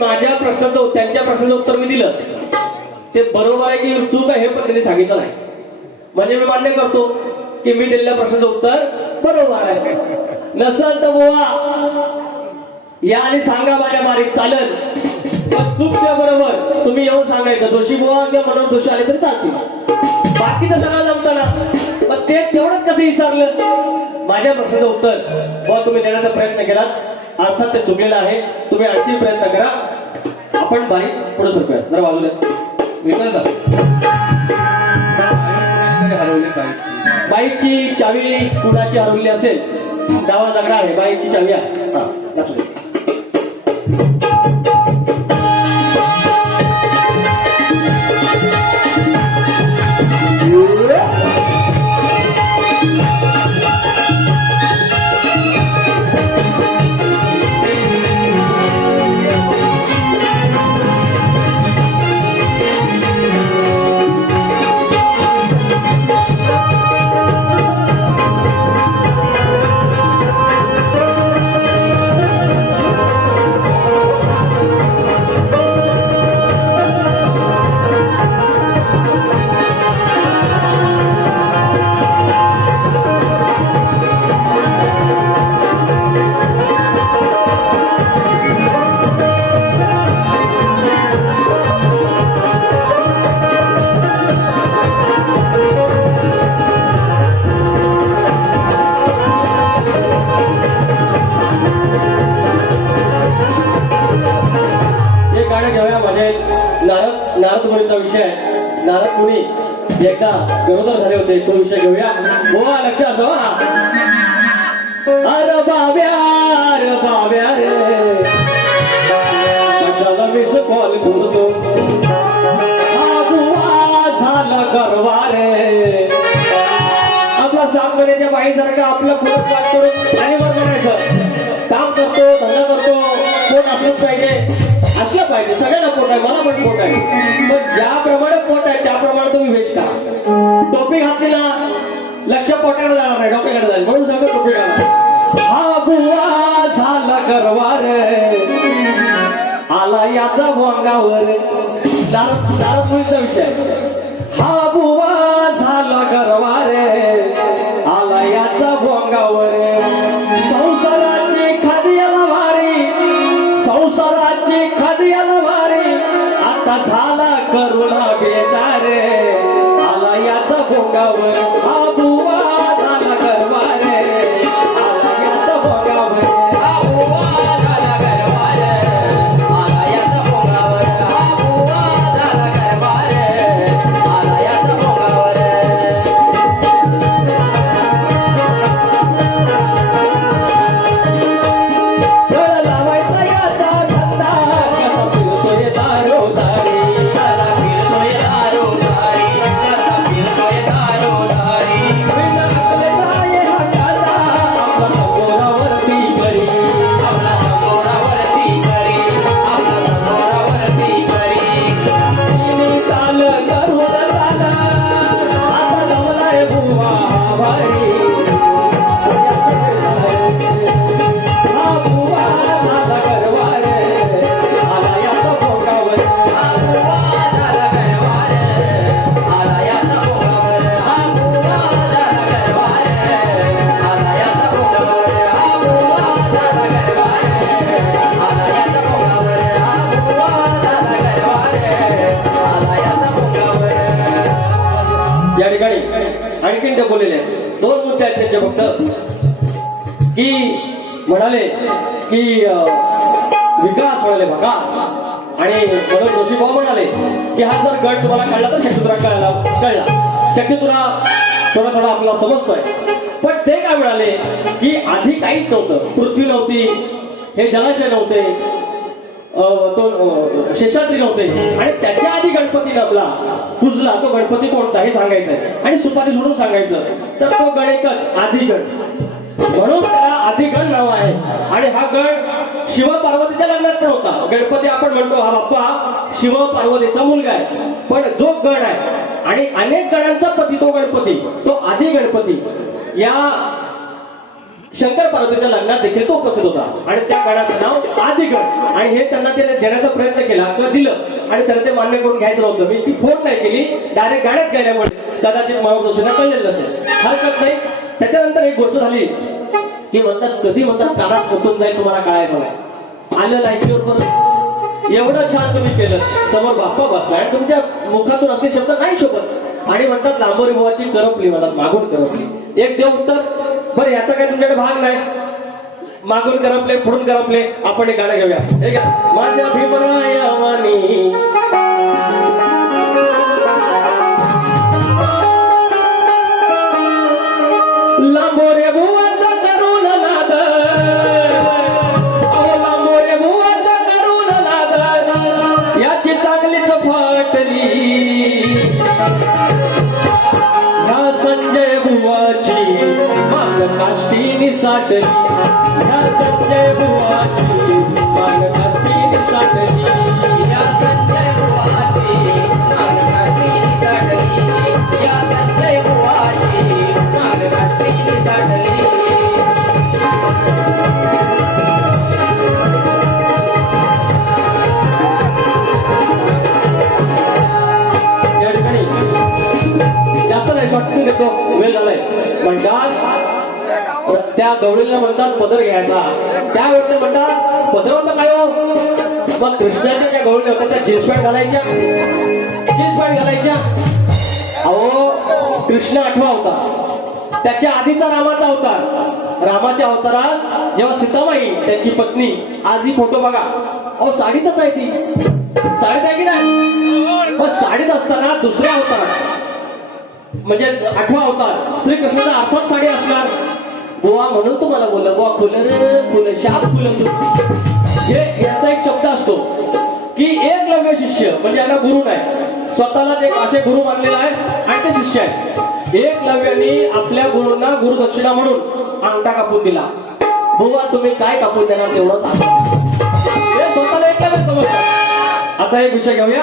माझ्या प्रश्नाचं त्यांच्या प्रश्नाचं उत्तर मी दिलं. ते बरोबर आहे की चूक आहे हे पण त्यांनी सांगितलं नाही. म्हणजे मी मान्य करतो की मी दिलेल्या प्रश्नाचं उत्तर बरोबर आहे. नसल तर बोवा. या आणि सांगा माझ्या बारीक चालल पण चूक त्या बरोबर. तुम्ही येऊन सांगायचं. दोषी बुवा किंवा मनोहर दोषी आले तरी चालतील. बाकीचं सगळं जमताना पण ते तेवढंच कसं विचारलं माझ्या प्रश्नाचं उत्तर बुवा तुम्ही देण्याचा प्रयत्न केला अर्थात ते चुकलेलं आहे. तुम्ही आणखी प्रयत्न करा. आपण बारीक पुढे सरकूया जरा बाजूला विकास बाईकची चावी कुणाची हरवली असेल? डावा दगडा आहे. बाईकची चावी आहे. हा माझे नारद नारद मुनीचा विषय आहे. नारद मुनी एकदा गरोदर झाले होते तो विषय घेऊया. हो लक्ष असो हा. अरे बाब्या अरे बाब्या रे. कशाला मिस कॉल करतो हा बुवा झाला गरवा रे. आपला सात महिन्याच्या बाईसारखा आपलं पुढे पाठ करून गाणं झालं म्हणून सगळं टोपी घाला हा बुवा झाला करवार आला याचा वांगावर. दारा दारा विषय. हा बुवा झाला करवार आणखीन बोललेले आहेत. दोन मुद्दे आहेत त्यांचे फक्त. की म्हणाले की विकास म्हणाले भकास आणि म्हणून जोशी भाऊ म्हणाले की हा जर गट तुम्हाला कळला तर शक्यतुरा कळला कळला. शक्यतुरा थोडा थोडा आपला समजतोय. पण ते काय म्हणाले की आधी काहीच नव्हतं. पृथ्वी नव्हती हे जलाशय नव्हते. तो अं, शेषाद्री नव्हते. आणि त्याच्या आधी गणपती लपला. कुजला. तो गणपती कोणता हे सांगायचं आणि सुपारी सोडून सांगायचं. तर तो गण एकच आदिगण. म्हणून त्याला आदिगण नाव आहे. आणि हा गण शिव पार्वतीच्या लग्नात पण होता. गणपती आपण म्हणतो हा बाप्पा शिव पार्वतीचा मुलगा आहे. पण जो गण आहे आणि अनेक गणांचा पती तो गणपती तो आधी गणपती या शंकर पार्वतीच्या लग्नात देखील तो उपस्थित होता. आणि त्या गडाचं नाव आदिगड. आणि हे त्यांना त्याने देण्याचा प्रयत्न केला किंवा दिलं. आणि त्याला ते मान्य करून घ्यायचं नव्हतं. मी ती फोन नाही केली. डायरेक्ट गाण्यात गेल्यामुळे कदाचित मानव दोषींना कळलेलं असेल. हरकत नाही. त्याच्यानंतर एक गोष्ट झाली. की म्हणतात कधी म्हणतात कानात कुठून जाईल तुम्हाला काय सांगा आलं लाईटीवर परत. एवढं छान तुम्ही केलं. समोर बाप्पा बसला. आणि तुमच्या मुखातून असले शब्द नाही शोभत. आणि म्हणतात लांबोरी भावाची करपली म्हणतात मागून करपली. एक देव उत्तर. बरं याचा काय तुमच्याकडे भाग नाही? मागून करपले पुढून करपले आपण हे गाणं घेऊया. हे घ्या. माझ्या भीमराया वाणी काष्टीनी साठली ह्या पदर घ्यायचा. त्यावेळेस ते म्हणतात पदर होतं काय हो? मग कृष्णाच्या ज्या गवळी होत्या त्या जीन्स पॅन्ट घालायच्या. जीन्स पॅन्ट घालायच्या. अहो कृष्ण आठवा होता. त्याच्या आधीचा रामाचा अवतार. रामाच्या अवतारात जेव्हा सीतामाई त्यांची पत्नी आज ही फोटो बघा. अहो साडीतच आहे ती. साडीत आहे की नाही? मग साडीत असताना दुसऱ्या अवतारात म्हणजे आठवा अवतार श्रीकृष्णाचा अर्थात साडी असणार. बुवा म्हणून तुम्हाला बोललं. बुवा खुल रे खुल शाप खुल हे याचा एक शब्द असतो की एक लव्य शिष्य म्हणजे यांना गुरु नाही. स्वतःलाच एक असे गुरु मानलेला आहे आणि ते शिष्य आहे एक लव्यानी आपल्या गुरुंना गुरुदक्षिणा म्हणून अंगठा कापून दिला. बुवा तुम्ही काय कापून देणार तेवढं हे स्वतःला एक लव्य समजतात आता एक विषय घेऊया.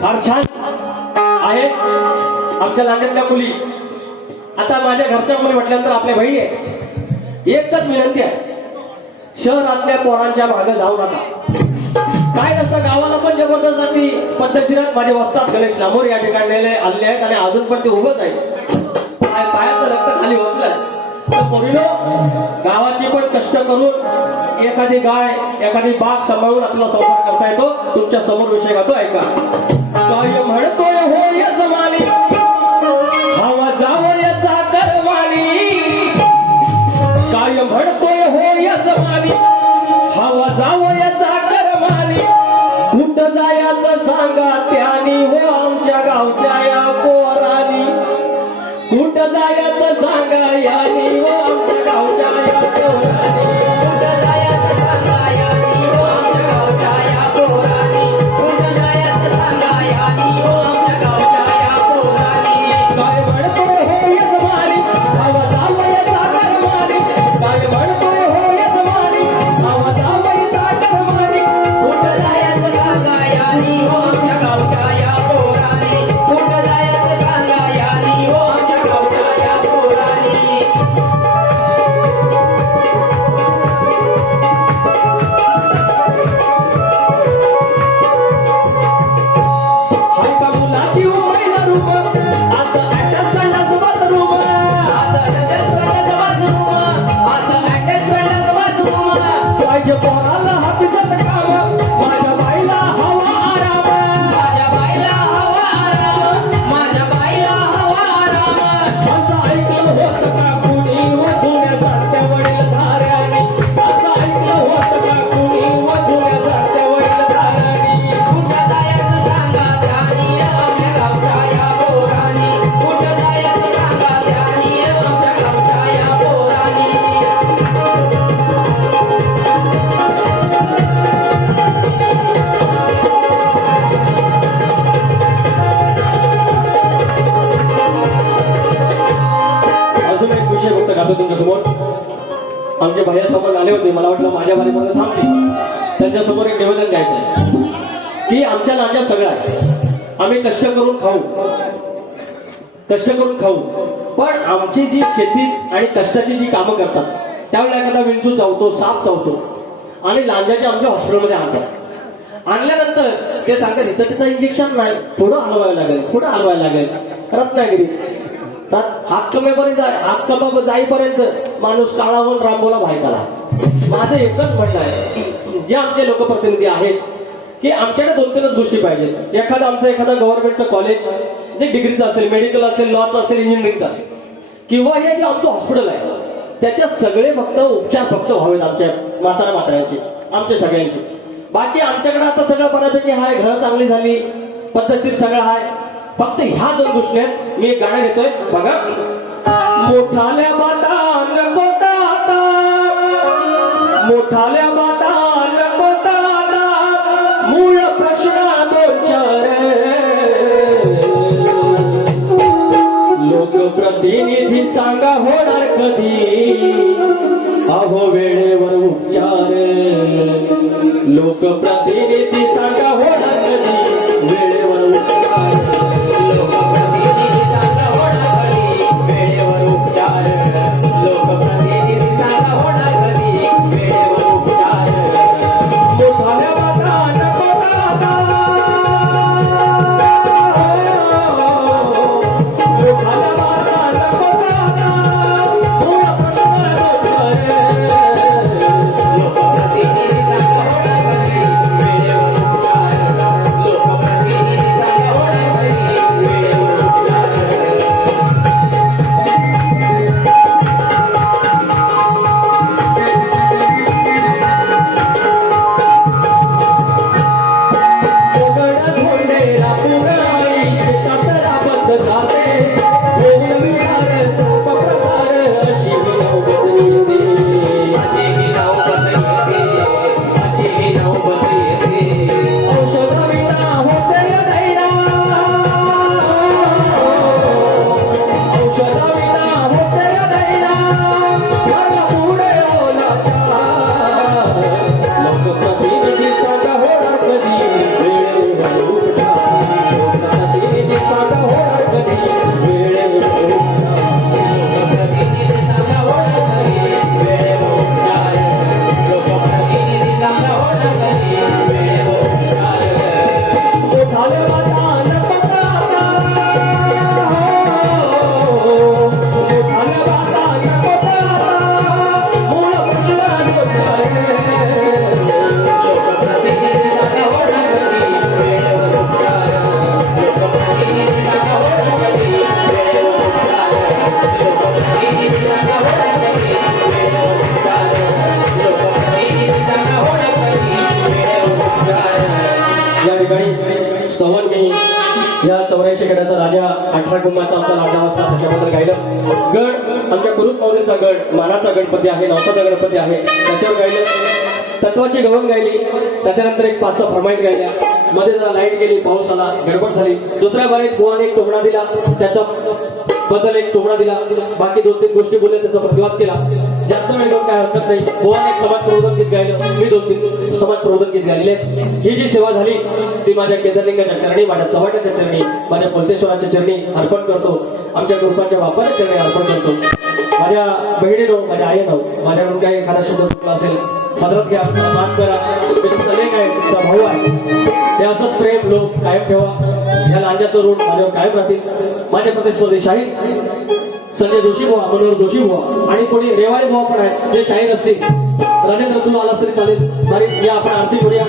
फार छान आहे. आमच्या नांद्यातल्या मुली. आता माझ्या घरच्या मुली म्हटल्यानंतर आपल्या बहिणी आहे एकच विनंती आहे. शहरातल्या पोरांच्या मागे जाऊ नका. काय नसतं गावाला पण जबरदस्ती पद्धतशीरात माझे वस्तात गणेश लांबोर या ठिकाणी आलेले आहेत आणि अजून पण ते उभंच आहे पायाचं रक्त खाली होतलं तर पोरीनो गावाची पण कष्ट करून एखादी गाय एखादी बाग सांभाळून आपला संसार करता येतो. तुमच्यासमोर विषय गातो ऐका. म्हणतोय हो या जमानी एक विषय तुमच्यासमोर. आमचे भैया समोर आले होते. मला वाटलं माझ्या बारीपर्यंत थांबले. त्यांच्यासमोर एक निवेदन द्यायचं आहे की आमच्या नांद्या सगळ्या आम्ही कष्ट करून खाऊ. कष्ट करून खाऊ. पण आमची जी शेती आणि कष्टाची जी कामं करतात त्यावेळेला एखादा विंचू चावतो साप चावतो. आणि लांजाचे आमच्या हॉस्पिटलमध्ये आणतात. आणल्यानंतर ते सांगतात इथं तिथं इंजेक्शन नाही. थोडं हलवायला लागेल पुढं हलवायला लागेल. रत्नागिरी. हात कमेपर्यंत जाय- हात कमा जाईपर्यंत माणूस काळा होऊन रामबोला भायकाला माझं एकच म्हणणं आहे जे आमचे लोकप्रतिनिधी आहेत की आमच्याकडे दोन तीनच गोष्टी पाहिजेत. एखादं आमचं एखादं गव्हर्नमेंटचं कॉलेज जे डिग्रीचं असेल मेडिकल असेल लॉचं असेल इंजिनिअरिंगचं असेल किंवा हे जे आमचं हॉस्पिटल आहे त्याच्यात सगळे फक्त उपचार फक्त व्हावेत आमच्या म्हातारा म्हाताऱ्यांचे आमच्या सगळ्यांचे. बाकी आमच्याकडे आता सगळं बऱ्यापैकी आहे घरं चांगली झाली पद्धतशीर सगळं आहे फक्त ह्या दोन गोष्टी आहेत. मी एक गाणं घेतोय. बघा. मोठाल्या बाता नको दाता मोठाल्या बाता नको दाता मूळ प्रश्न दोन चार लोकप्रतिनिधी सांगा होणार कधी? अहो वेळेवर उपचार. लोकप्रतिनिधी सांगा जाते कुरुप मानाचा गणपती आहे नवसाचा गणपती आहे. त्याच्यावर गायले तत्वाची गवण गायली. त्याच्यानंतर एक पाच सहा फरमाईश गायल्या. मध्ये जरा लाइट गेली पाऊस आला गडबड झाली. दुसऱ्या बारीत बुवाने एक तोबडा दिला. त्याचा बद्दल एक तोबडा दिला. बाकी दोन तीन गोष्टी बोलल्या त्याचा प्रतिवाद केला. जास्त वेळ घेऊन काय हरकत नाही. बुवाने एक समाज प्रबोधन गीत गायलं मी दोन तीन समाज प्रबोधन गीत गायले ही जी सेवा झाली ती माझ्या केदारलिंगाच्या चरणी माझ्या चव्हाट्याच्या चरणी माझ्या पोलतेश्वराच्या चरणी अर्पण करतो. आमच्या गुरुपांच्या बापाच्या चरणी अर्पण करतो. माझ्या बहिणीनो माझ्या आईनो माझ्याकडून काही एखादा शब्द चुकला असेल पदरात घ्या. माफ करा. अनेक आहे तुमचा भाऊ आहे. हे असंच प्रेम लोक कायम ठेवा. या लांजाचं ऋण माझ्यावर कायम राहतील. माझ्या प्रदेश स्वदेश आहे. संजय जोशी बुवा मनोहर जोशी बुवा. आणि कोणी रेवाळी बुवा पण आहेत जे शाहीर असतील. राजेंद्र तुला आलास तरी चालेल. या आपण आरती करूया.